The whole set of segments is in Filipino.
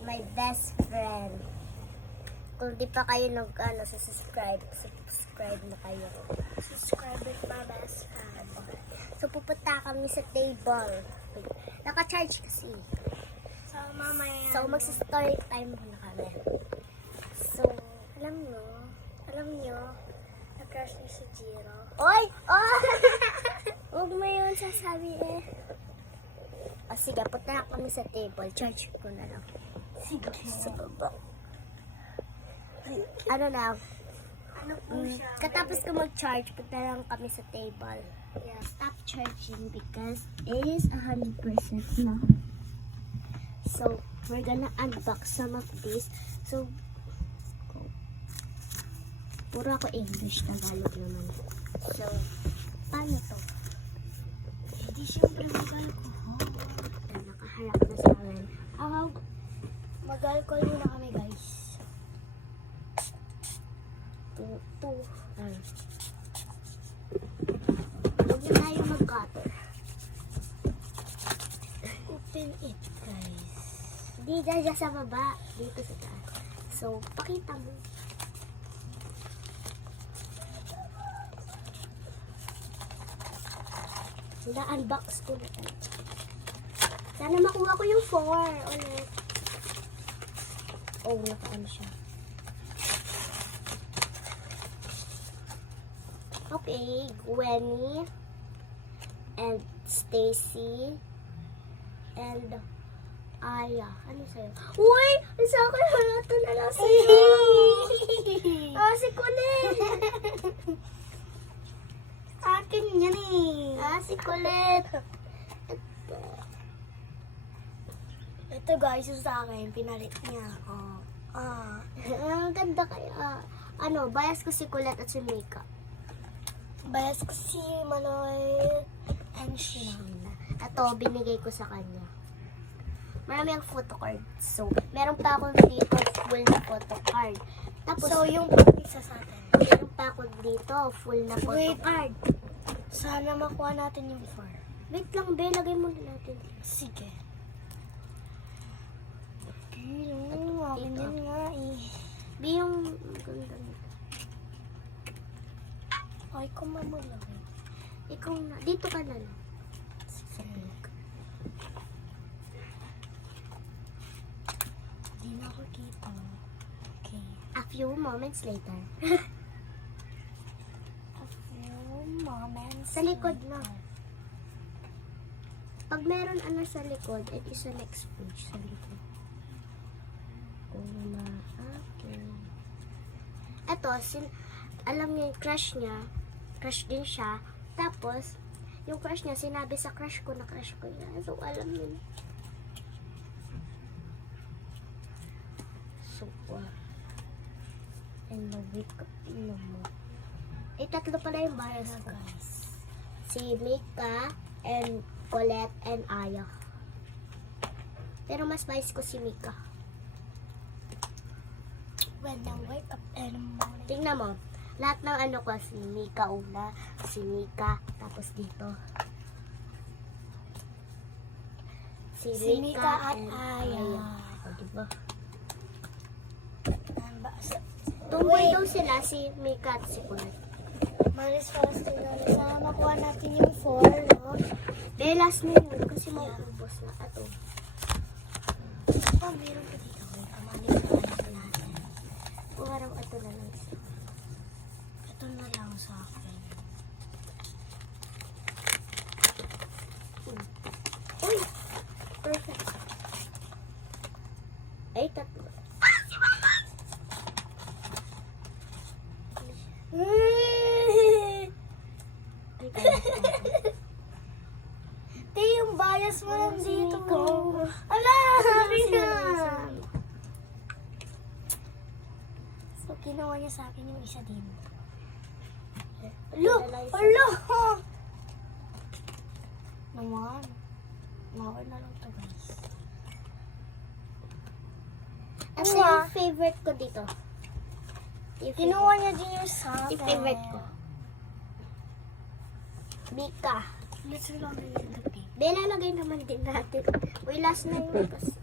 my best friend. Kung di pa kayo subscribe na kayo. Subscribe with my best friend. So, pupunta kami sa table. Naka-charge kasi. So, mamaya. So, magsa-story time na kami. So, alam nyo, na-crush niyo si Jiro. Oy! Oh! Huwag mo yun sasabi eh. O sige, punta na kami sa table. Charge ko na lang. Sige. Sa baba. Ano na? Ano po siya? Katapos ko mag-charge, punta lang kami sa table. Yeah. Stop charging because it is 100% na. So, we're gonna unbox some of these. So, puro ako English, Tagalog naman. So, paano to? Hindi siyempre mag-alcohol. Nakaharap na sa akin. Mag-alcohol muna kami, guys. Huwag na tayo mag-cutter. Open it, guys. Hindi dyan sa baba. Dito sa taas. So, pakita mo. Na-unbox ko na tayo. Sana makuha ko yung 4 ulit. Oh, nakaan siya. Okay, Gwenny and Stacy and Aya. Ano sa'yo? Uy! Sa akin, ito na lang sa'yo. Si Kulit. Akin yan eh. Si Kulit. Ito guys, yung sa akin, pinalit niya ako. Ang ganda kaya. Bias ko si Kulit at si Mika. Bias ko si Manoy and Sheena. Ito, binigay ko sa kanya. Marami ang photocard. So, meron pa akong dito full na photocard. Tapos, So, yung isa sa atin. meron pa ako dito full na Wait. photocard. Sana makuha natin yung 4. Wait lang, Be. Lagay muna natin. Sige. Akin Dito. yun nga eh. Be, yung ganda nito. Ay, kumamulawin. Ikaw na. Dito ka na lang. Sige. Di na ako kita. Okay. A few moments later. A few moments. Sa likod na. Pag meron sa likod, it is the next page sa likod. Okay. Ito, alam niya yung crush niya. Crush din siya. Tapos, yung crush niya, sinabi sa crush ko na crush ko niya. So, alam niya. So, and the wake up mo. Tatlo pala yung bias ko. Guys. Si Mika and Colette and Aya. Pero mas bias ko si Mika. When I wake up in the morning. Tingnan mo. Lahat ng ko, si Mika una, si Mika, tapos dito. Si Mika at Aya. O, diba? Wait. Daw sila, si Mika at si Colette. Maris fasting na. Sana makuha natin yung 4, no? Last na yun, kasi mauubos na. Ato. Meron pa dito. Wait, Malis na natin. Parang ito na lang isa. Ito na lang sa akin. Uy! Perfect. Ay, tatlo. Yung bias mo lang dito. Ala! Sabi na! So, kinuha niya sa akin yung isa din. Alo! Alo! Naman. Mawar na lang to, guys. Ano yung favorite ko dito? Kinuha niya din yung sa akin. Yung favorite ko. Mika. Let's lang din yung pink. Lalagay naman din natin. Uy, last na yun kasi.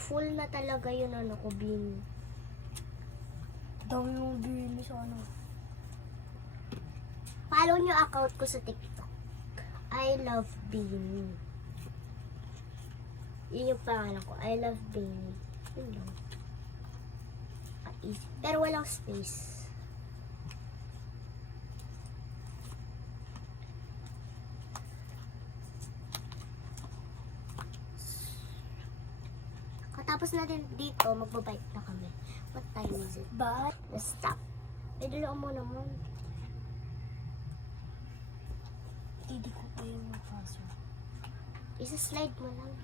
full na talaga yun, ano ko, Bini. Dami mong bini sa ano. Follow nyo account ko sa TikTok. I love Bini. Yun yung pangalan ko. I love Bini. Yun lang. Easy. Pero walang space. Katapos natin dito, magbabike na kami. What time is it? But, Let's stop. Idalo mo naman. hindi ko pa yung kaso. Isa-slide mo lang.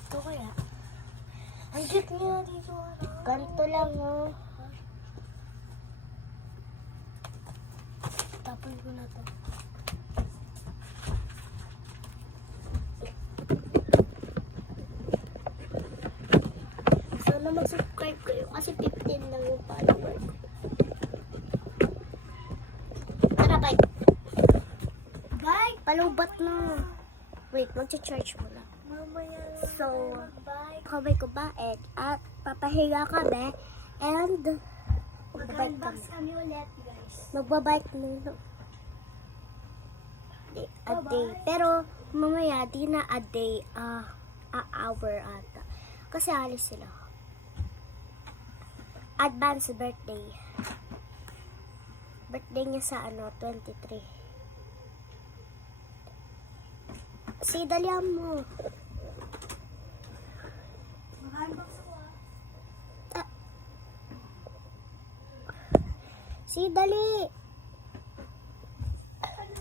Ito kaya? Ang cute niya dito. Ganto lang, oh. Tapon ko na to. Sana mag-subscribe kayo kasi 15 lang yung follower ko. Tara, bye. Bye! Palubat na. Wait, mag-charge mo lang. Mamaya lang. So, Bye! kamay ko ba? At papahiga kami. And, magbabike Mag-unbox kami. kami ulit, guys. Magbabike muna. A day. Pero, mamaya, di na a day. A hour ata. Kasi alis sila. Advance birthday. Birthday niya sa 23. Si Dalian mo. Mag-unbox ako ah. Si Dali. Ano?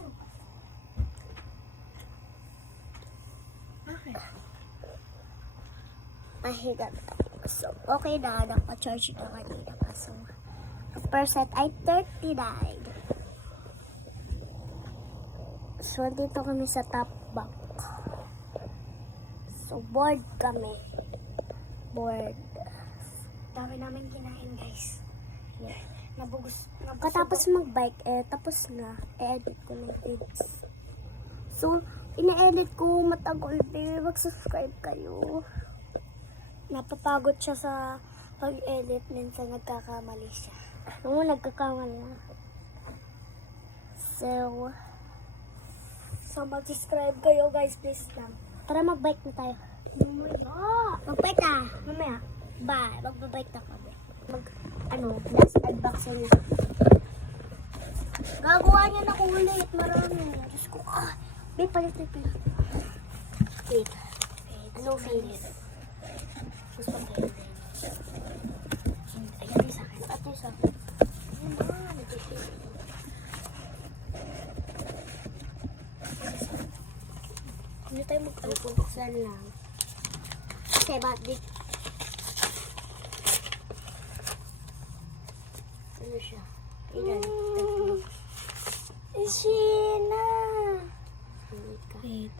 Bakit? Pahiga na. So, okay na. Naka-charge na kanina pa. So, ang percent ay 39. So, dito kami sa top bunk. So, bored kami. Bored. Dami namin kinain, guys. Yeah. Nabugos. Katapos mag-bike, tapos na. I-edit ko na yung vids. So, ina-edit ko matagal din. Mag-subscribe kayo. Napapagod siya sa pag-edit. Minsan nagkakamali siya. Oo, nagkakamali na. So, mag-subscribe kayo, guys. Please lang. Tara mag-bike na tayo. Mamaya. Mag-bike na. Mamaya. Bye. Magbabike na kami. Last unboxing na. Gagawa niya na kung ulit. Marami. Diyos ko. Wait, palit. Wait. Anong favorite? Gusto ko favorite. Ayan yung sa akin. At yung sa akin. Ayan ba? Nag-favorite. Hindi tayo mag-buksan lang. Okay, but ano siya? Ilan? Tatlo. Sheena! Wait ka. Wait.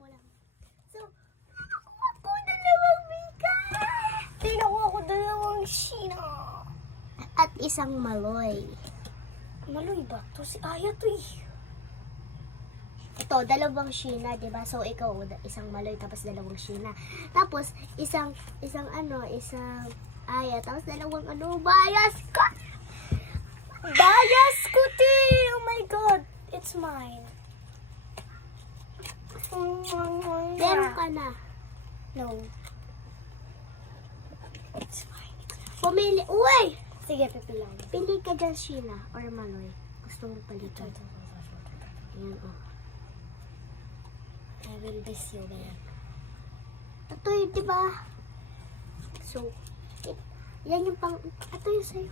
Wala. So, nakuha ko dalawang bika! Tinakuha ko dalawang Sheena. At isang maloy. Maloy ba? To si Aya to eh. Ito, dalawang Sheena, diba? So, ikaw, isang maloy, tapos dalawang Sheena. Tapos, isang Aya, tapos dalawang bias ko! Bias ko, ti! Oh my God! It's mine. Meron ka na. No. It's mine. Pumili. Uy! Sige, pipilang. Pili ka dyan, Sheena, or maloy. Gusto mong palitan. Ayan, oh. I will miss you, man. Ito yun, diba? So, yan yung ito yung sa'yo.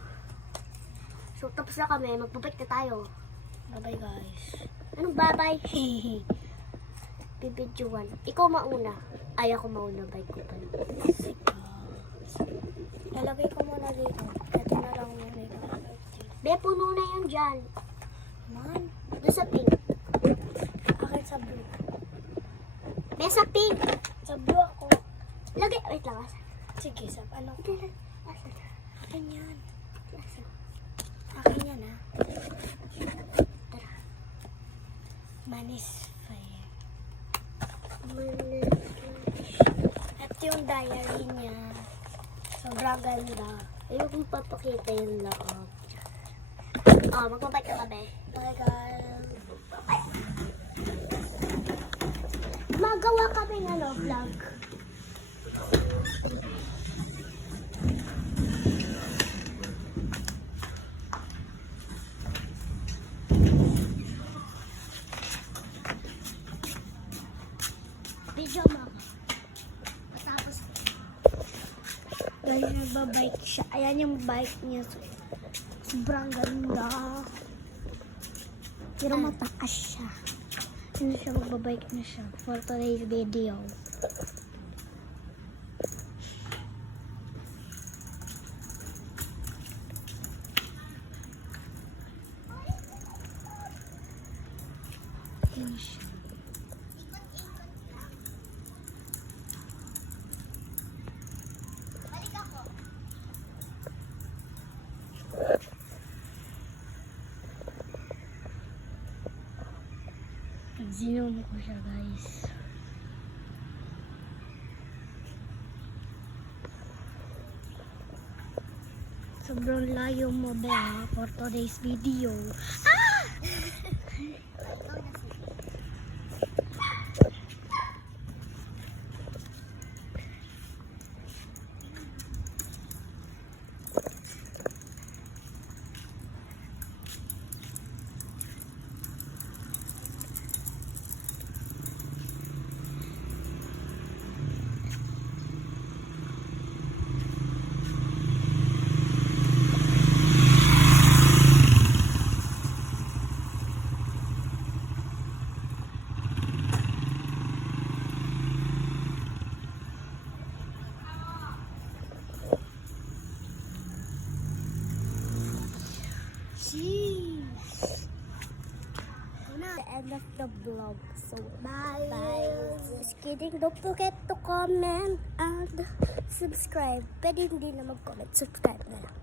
So, tapos na kami. Magbabike na tayo. Bye-bye, guys. Anong babay? Bibidyoan. Ikaw mauna. Ay, ako mauna. Bike ko pa. Lalagay ko muna dito. Ito na lang yung may Be, puno na yun dyan. Man, Doon sa pink. akin sa blue. Be, sa pink. Sa blue ako. Lagay. Wait lang. Sige, sa ano? Asa na? Akin yan. Lasa. Akin yan, ha? Manis Fair. At yung diary niya. Sobrang ganda. Ayoko papakita yung loob. Oh, magpapay ka ba, be? Bye, guys. Magawa kami ng vlog. Video mo. Matapos. Guys, nagbabike siya. Ayan yung bike niya. Sobrang ganda. Pero mataas siya. Ano siya, magbabike na siya for today's video. Ayan siya. Balik ako. Nag-zoom ko siya, guys. Sobrang layo mo ba for today's video. Jeez. The end of the vlog. So bye. Just kidding. Don't forget to comment and subscribe. Pwede hindi na mag-comment. Subscribe na lang.